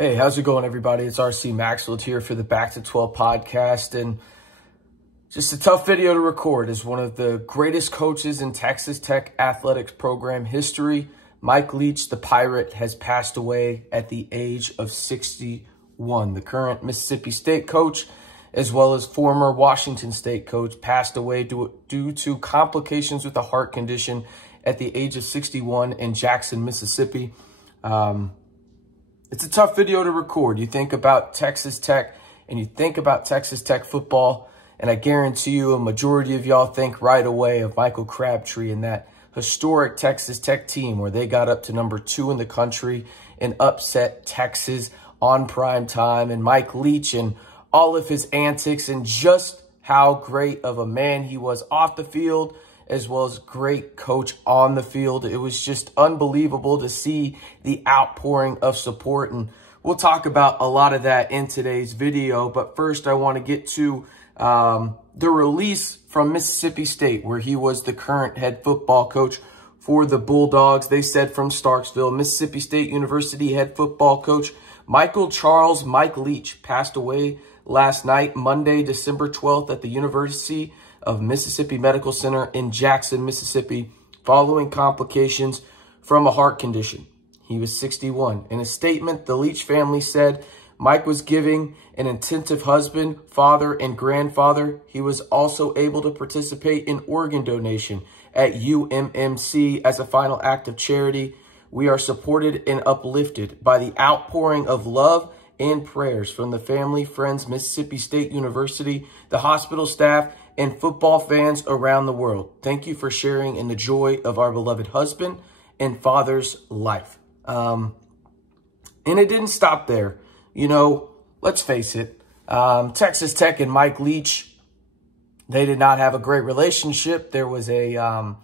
Hey, how's it going, everybody? It's RC Maxfield here for the Back to 12 podcast, and just a tough video to record. As one of the greatest coaches in Texas Tech athletics program history, Mike Leach, the Pirate, has passed away at the age of 61. The current Mississippi State coach, as well as former Washington State coach, passed away due to complications with a heart condition at the age of 61 in Jackson, Mississippi. It's a tough video to record. You think about Texas Tech and you think about Texas Tech football, and I guarantee you a majority of y'all think right away of Michael Crabtree and that historic Texas Tech team where they got up to number 2 in the country and upset Texas on prime time, and Mike Leach and all of his antics and just how great of a man he was off the field, as well as great coach on the field. It was just unbelievable to see the outpouring of support, and we'll talk about a lot of that in today's video. But first, I want to get to the release from Mississippi State, where he was the current head football coach for the Bulldogs. They said from Starksville, Mississippi State University head football coach Michael Charles Mike Leach passed away last night, Monday, December 12th, at the University of Mississippi Medical Center in Jackson, Mississippi, following complications from a heart condition. He was 61. In a statement, the Leach family said Mike was giving an attentive husband, father, and grandfather. He was also able to participate in organ donation at UMMC as a final act of charity. We are supported and uplifted by the outpouring of love and prayers from the family, friends, Mississippi State University, the hospital staff, and football fans around the world. Thank you for sharing in the joy of our beloved husband and father's life. And it didn't stop there. You know, let's face it, Texas Tech and Mike Leach, they did not have a great relationship. There was a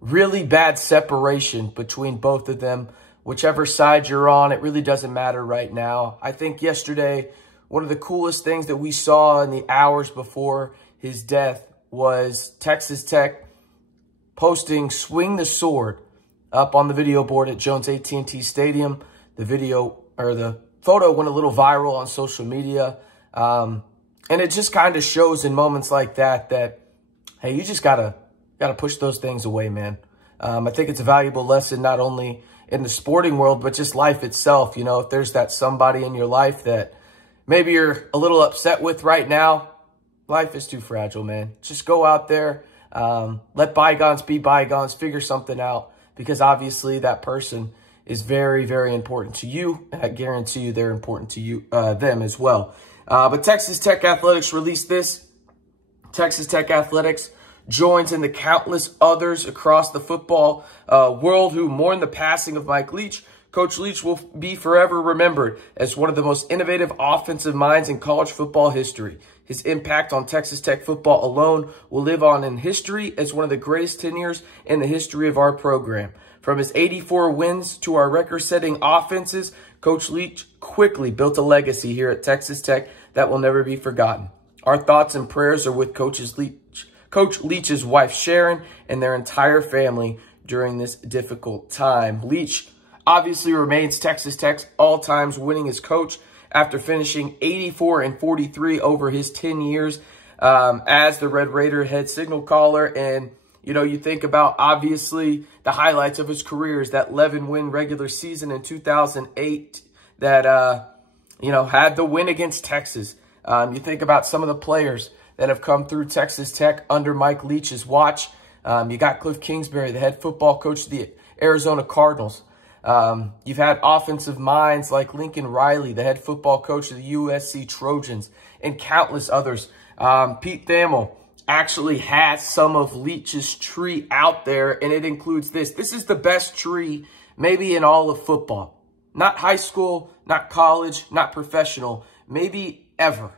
really bad separation between both of them. Whichever side you're on, it really doesn't matter right now. I think yesterday, one of the coolest things that we saw in the hours before his death was Texas Tech posting "Swing the Sword" up on the video board at Jones AT&T Stadium. The video, or the photo, went a little viral on social media. And it just kind of shows in moments like that, hey, you just gotta push those things away, man. I think it's a valuable lesson, not only in the sporting world, but just life itself. You know, if there's that somebody in your life that maybe you're a little upset with right now, life is too fragile, man. Just go out there, let bygones be bygones, figure something out, because obviously that person is very, very important to you, and I guarantee you they're important to you, them as well. But Texas Tech Athletics released this. Texas Tech Athletics joins in the countless others across the football world who mourn the passing of Mike Leach. Coach Leach will be forever remembered as one of the most innovative offensive minds in college football history. His impact on Texas Tech football alone will live on in history as one of the greatest tenures in the history of our program. From his 84 wins to our record-setting offenses, Coach Leach quickly built a legacy here at Texas Tech that will never be forgotten. Our thoughts and prayers are with Coach Leach's wife, Sharon, and their entire family during this difficult time. Leach obviously remains Texas Tech's all-time winningest coach after finishing 84-43 over his 10 years as the Red Raider head signal caller. And, you know, you think about, obviously, the highlights of his career is that 11-win regular season in 2008 that, you know, had the win against Texas. You think about some of the players that have come through Texas Tech under Mike Leach's watch. You got Kliff Kingsbury, the head football coach of the Arizona Cardinals. You've had offensive minds like Lincoln Riley, the head football coach of the USC Trojans, and countless others. Pete Thamel actually has some of Leach's tree out there, and it includes this. This is the best tree maybe in all of football. Not high school, not college, not professional, maybe ever.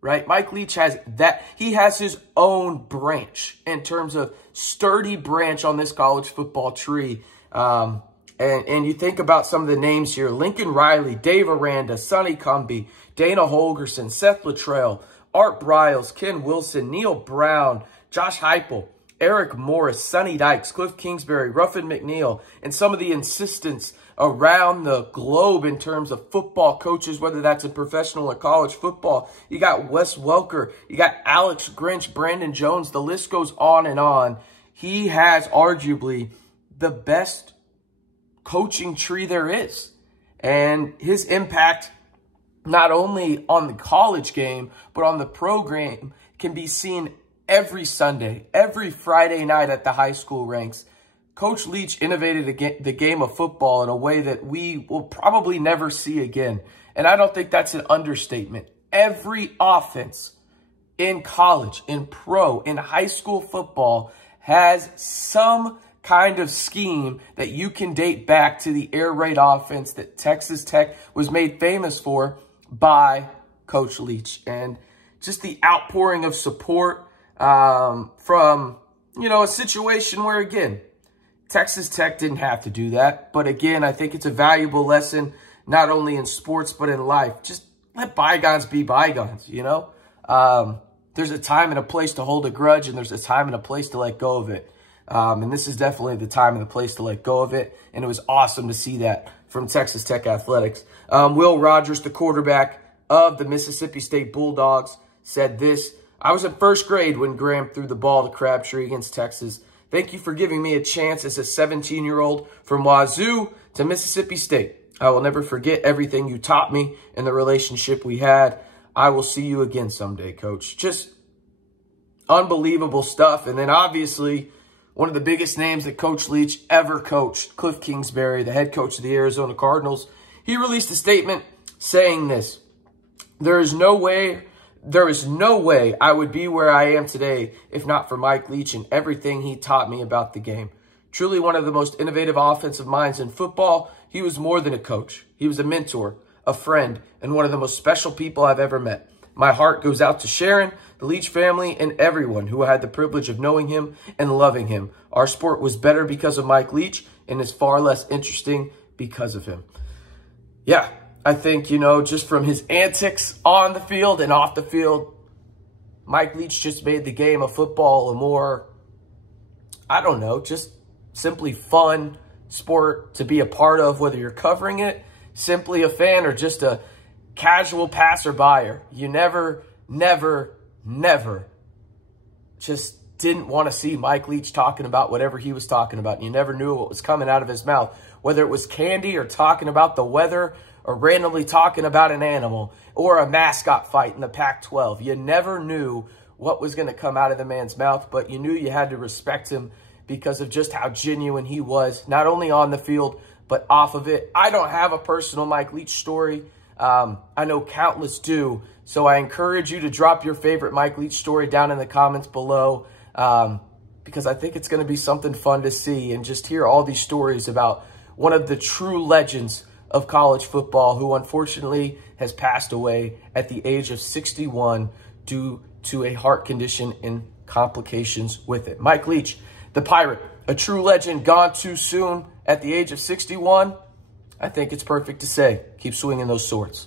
Right? Mike Leach has that. He has his own branch in terms of sturdy branch on this college football tree. And you think about some of the names here: Lincoln Riley, Dave Aranda, Sonny Cumbie, Dana Holgerson, Seth Luttrell, Art Briles, Ken Wilson, Neil Brown, Josh Heupel, Eric Morris, Sonny Dykes, Kliff Kingsbury, Ruffin McNeil, and some of the insistence around the globe in terms of football coaches, whether that's in professional or college football. You got Wes Welker, you got Alex Grinch, Brandon Jones, the list goes on and on. He has arguably the best coaching tree there is. And his impact, not only on the college game, but on the program, can be seen every Sunday, every Friday night at the high school ranks. Coach Leach innovated the game of football in a way that we will probably never see again. And I don't think that's an understatement. Every offense in college, in pro, in high school football has some kind of scheme that you can date back to the air raid offense that Texas Tech was made famous for by Coach Leach. And just the outpouring of support from, a situation where, again, Texas Tech didn't have to do that. But again, I think it's a valuable lesson, not only in sports, but in life. Just let bygones be bygones, There's a time and a place to hold a grudge, and there's a time and a place to let go of it. And this is definitely the time and the place to let go of it. And it was awesome to see that from Texas Tech Athletics. Will Rogers, the quarterback of the Mississippi State Bulldogs, said this: "I was in first grade when Graham threw the ball to Crabtree against Texas. Thank you for giving me a chance as a 17-year-old from Wazoo to Mississippi State. I will never forget everything you taught me and the relationship we had. I will see you again someday, Coach." Just unbelievable stuff. And then obviously, one of the biggest names that Coach Leach ever coached, Kliff Kingsbury, the head coach of the Arizona Cardinals, he released a statement saying this: There is no way I would be where I am today if not for Mike Leach and everything he taught me about the game. Truly one of the most innovative offensive minds in football. He was more than a coach. He was a mentor, a friend, and one of the most special people I've ever met. My heart goes out to Sharon, the Leach family, and everyone who had the privilege of knowing him and loving him. Our sport was better because of Mike Leach and is far less interesting because of him. Yeah, I think, just from his antics on the field and off the field, Mike Leach just made the game of football a more, just simply fun sport to be a part of, whether you're covering it, simply a fan, or just a casual passerby. You never just didn't want to see Mike Leach talking about whatever he was talking about. And you never knew what was coming out of his mouth, whether it was candy or talking about the weather or randomly talking about an animal or a mascot fight in the Pac-12. You never knew what was going to come out of the man's mouth, but you knew you had to respect him because of just how genuine he was, not only on the field, but off of it. I don't have a personal Mike Leach story. I know countless do. So I encourage you to drop your favorite Mike Leach story down in the comments below, because I think it's going to be something fun to see and just hear all these stories about one of the true legends of college football who unfortunately has passed away at the age of 61 due to a heart condition and complications with it. Mike Leach, the Pirate, a true legend, gone too soon at the age of 61. I think it's perfect to say, keep swinging those swords.